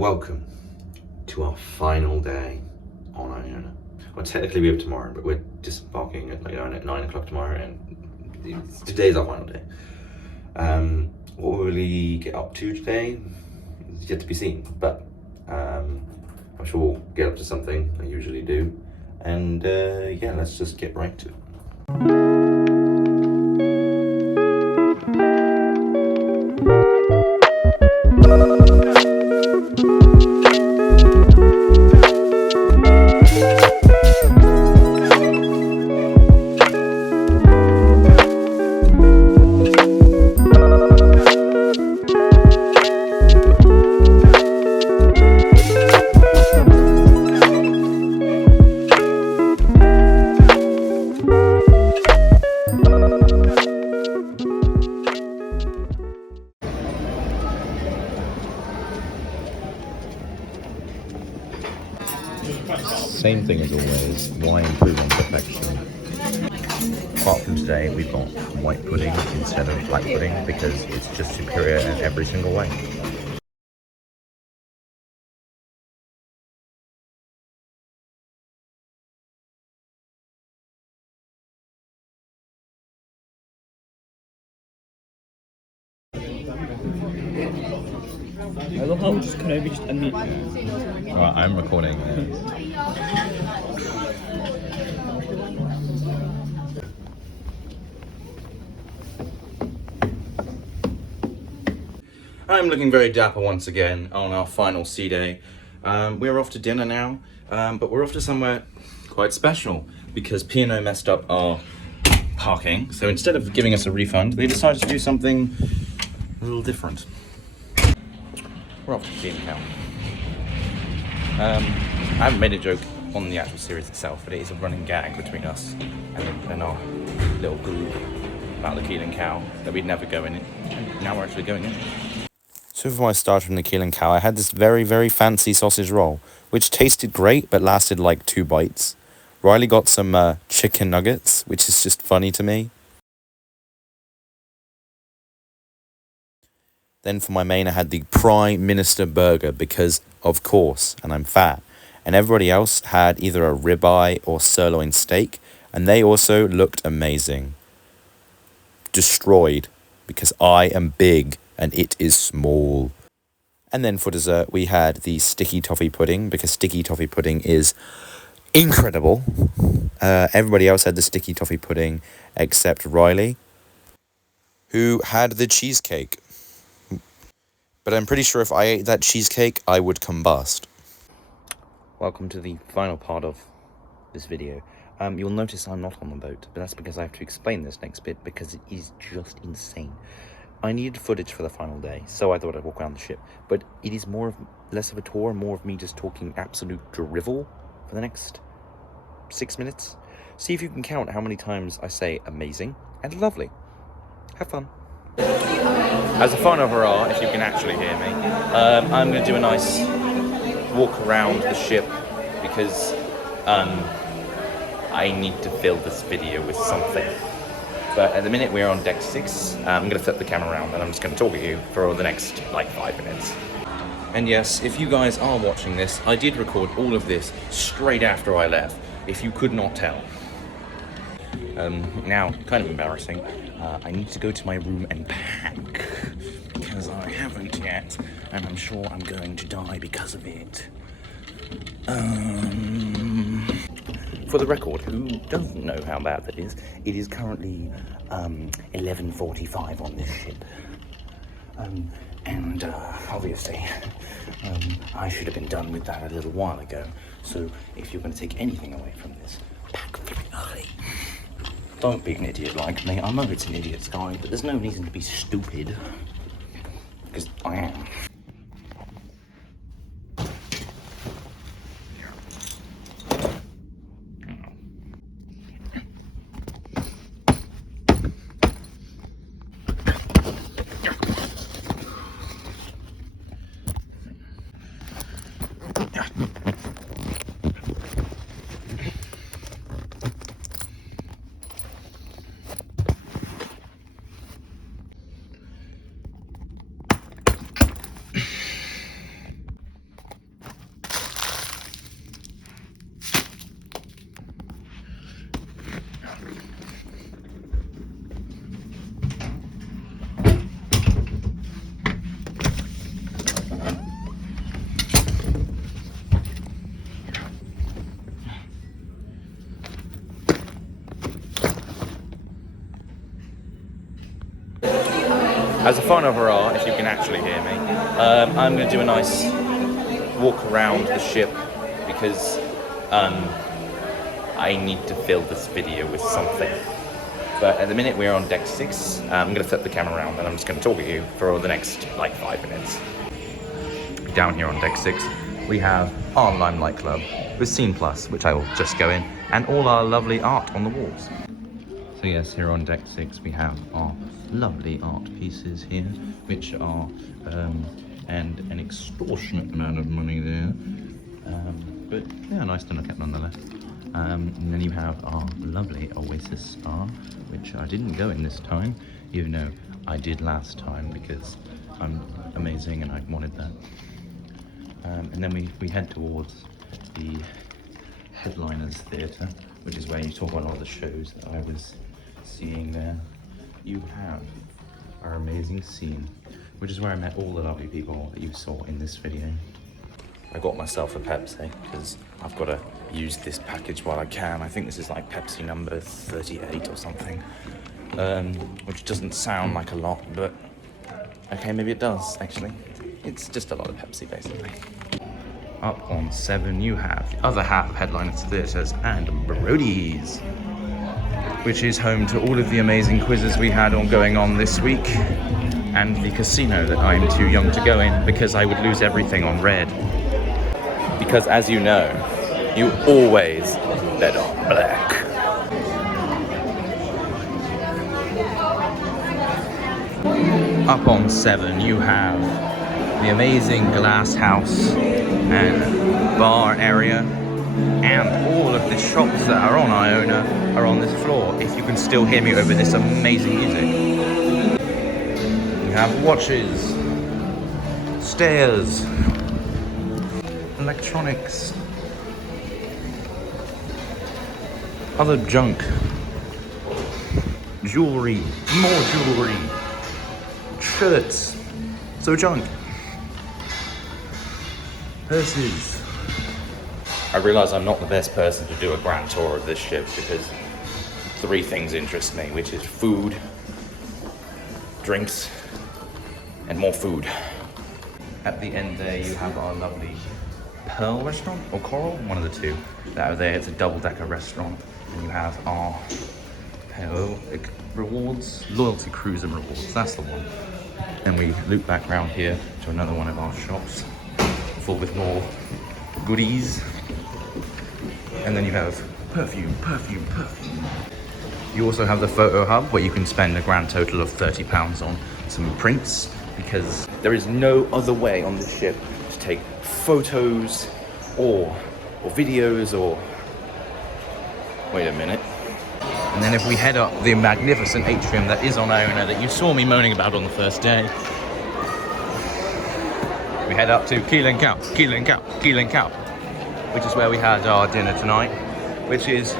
Welcome to our final day on Iona. Well, technically we have tomorrow, but we're disembarking at Iona at 9 o'clock tomorrow, and today's our final day. What will we get up to today is yet to be seen, but I'm sure we'll get up to something. I usually do, and yeah, let's just get right to it. Same thing as always, why improve on perfection? Apart from today, we've got white pudding instead of black pudding because it's just superior in every single way. I love how just can I just unmute? Alright, I'm recording. I'm looking very dapper once again on our final sea day. We're off to dinner now, but we're off to somewhere quite special because P&O messed up our parking. So instead of giving us a refund, they decided to do something a little different. We're off to Keel and Cow. I haven't made a joke on the actual series itself, but it is a running gag between us and our little group about the Keel and Cow that we'd never go in it. And now we're actually going in. So for my start from the Keel and Cow, I had this very, very fancy sausage roll, which tasted great, but lasted like 2 bites. Riley got some chicken nuggets, which is just funny to me. Then for my main, I had the Prime Minister burger because, of course, and I'm fat. And everybody else had either a ribeye or sirloin steak, and they also looked amazing. Destroyed, because I am big and it is small. And then for dessert, we had the sticky toffee pudding, because sticky toffee pudding is incredible. Everybody else had the sticky toffee pudding except Riley, who had the cheesecake. But I'm pretty sure if I ate that cheesecake, I would combust. Welcome to the final part of this video. You'll notice I'm not on the boat, but that's because I have to explain this next bit because it is just insane. I needed footage for the final day, so I thought I'd walk around the ship. But it is less of a tour, more of me just talking absolute drivel for the next 6 minutes. See if you can count how many times I say amazing and lovely. Have fun. As a final hurrah, if you can actually hear me, I'm going to do a nice walk around the ship because I need to fill this video with something. But at the minute we're on deck 6, I'm going to flip the camera around and I'm just going to talk at you for the next like 5 minutes. And yes, if you guys are watching this, I did record all of this straight after I left, if you could not tell. Now, kind of embarrassing, I need to go to my room and pack, because I haven't yet, and I'm sure I'm going to die because of it. For the record, who doesn't know how bad that is, it is currently 11:45 on this ship. And obviously, I should have been done with that a little while ago. So if you're going to take anything away from this, pack very early. Don't be an idiot like me. I know it's an idiot's guide, but there's no reason to be stupid. Because I am. as a fun overall, if you can actually hear me, I'm going to do a nice walk around the ship because I need to fill this video with something. But at the minute we're on deck 6. I'm going to flip the camera around and I'm just going to talk at you for the next like 5 minutes. Down here on deck 6 we have our Limelight Club with Scene Plus, which I will just go in, and all our lovely art on the walls. So yes, here on deck 6 we have our lovely art pieces here, which are and an extortionate amount of money there, but yeah, nice to look at nonetheless. And then you have our lovely Oasis star, which I didn't go in this time, even though I did last time because I'm amazing and I wanted that. And then we head towards the Headliners Theatre, which is where you talk about all the shows that I was seeing there. You have our amazing scene, which is where I met all the lovely people that you saw in this video. I got myself a Pepsi because I've got to use this package while I can. I think this is like Pepsi number 38 or something, which doesn't sound like a lot, but okay, maybe it does actually. It's just a lot of Pepsi basically. Up on 7 you have the other half of Headliners Theatres and Brody's, which is home to all of the amazing quizzes we had going on this week, and the casino that I'm too young to go in because I would lose everything on red. Because as you know, you always bet on black. Up on 7 you have the amazing glass house and bar area, and all of the shops that are on Iona are on this floor, if you can still hear me over this amazing music. You have watches, stairs, electronics, other junk, jewelry, more jewelry, shirts, so junk, purses. I realise I'm not the best person to do a grand tour of this ship because 3 things interest me, which is food, drinks, and more food. At the end there you have our lovely Pearl restaurant, or Coral, one of the two that are there. It's a double-decker restaurant, and you have our rewards, loyalty cruise and rewards, that's the one. And we loop back round here to another one of our shops, full with more goodies. And then you have perfume. You also have the photo hub, where you can spend a grand total of £30 on some prints, because there is no other way on this ship to take photos or videos or... Wait a minute. And then if we head up the magnificent atrium that is on Iona that you saw me moaning about on the first day, we head up to Keel and Cow, which is where we had our dinner tonight, which is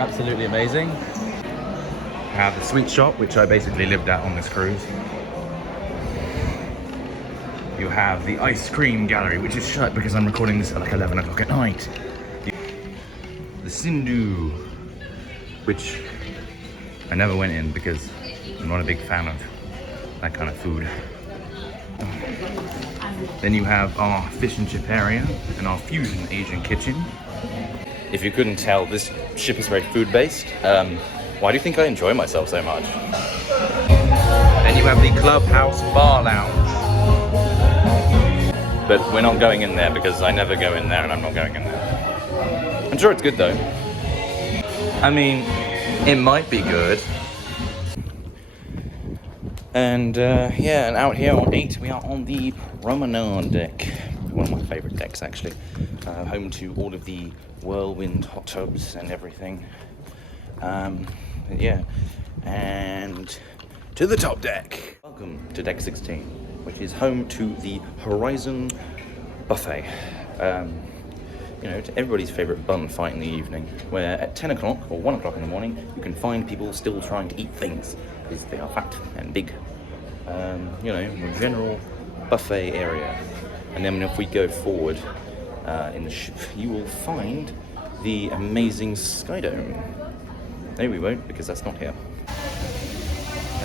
absolutely amazing. We have the sweet shop, which I basically lived at on this cruise. You have the ice cream gallery, which is shut because I'm recording this at like 11 o'clock at night. The Sindhu, which I never went in because I'm not a big fan of that kind of food. Then you have our fish and chip area and our fusion Asian kitchen. If you couldn't tell, this ship is very food-based. Why do you think I enjoy myself so much? Then you have the clubhouse bar lounge. But we're not going in there because I never go in there and I'm not going in there. I'm sure it's good though. I mean, it might be good. And yeah, and out here on 8 we are on the promenade deck. One of my favourite decks actually. Home to all of the whirlwind hot tubs and everything. Yeah, and to the top deck. Welcome to deck 16, which is home to the Horizon Buffet. You know, to everybody's favourite bun fight in the evening, where at 10 o'clock or 1 o'clock in the morning, you can find people still trying to eat things, because they are fat and big. You know, the general buffet area. And then if we go forward in the ship, you will find the amazing Sky Dome. No, we won't, because that's not here.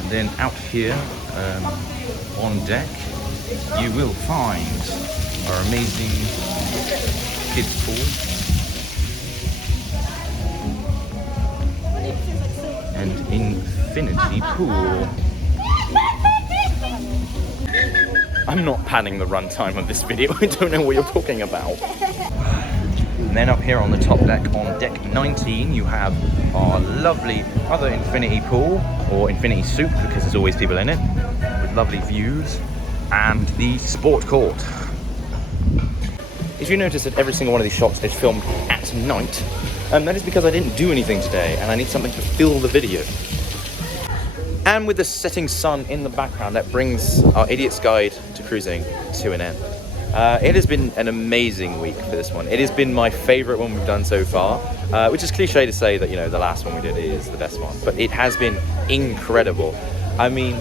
And then out here, on deck, you will find our amazing kids pool and infinity pool. I'm not panning the runtime of this video. I don't know what you're talking about. And then up here on the top deck, on deck 19, you have our lovely other infinity pool, or infinity soup, because there's always people in it, with lovely views, and the sport court. If you notice that every single one of these shots is filmed at night, that is because I didn't do anything today, and I need something to fill the video. And with the setting sun in the background, that brings our Idiot's Guide to Cruising to an end. It has been an amazing week for this one. It has been my favourite one we've done so far, which is cliche to say that, you know, the last one we did is the best one, but it has been incredible. I mean,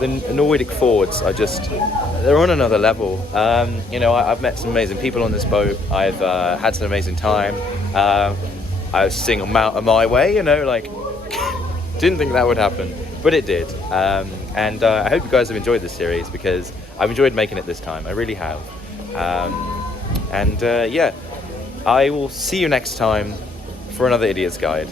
the Nordic Fords are just, they're on another level. You know, I've met some amazing people on this boat. I've had some amazing time. I was singing a mountain my way, you know, like, didn't think that would happen, but it did. And I hope you guys have enjoyed this series, because I've enjoyed making it this time. I really have. Yeah, I will see you next time for another Idiot's Guide.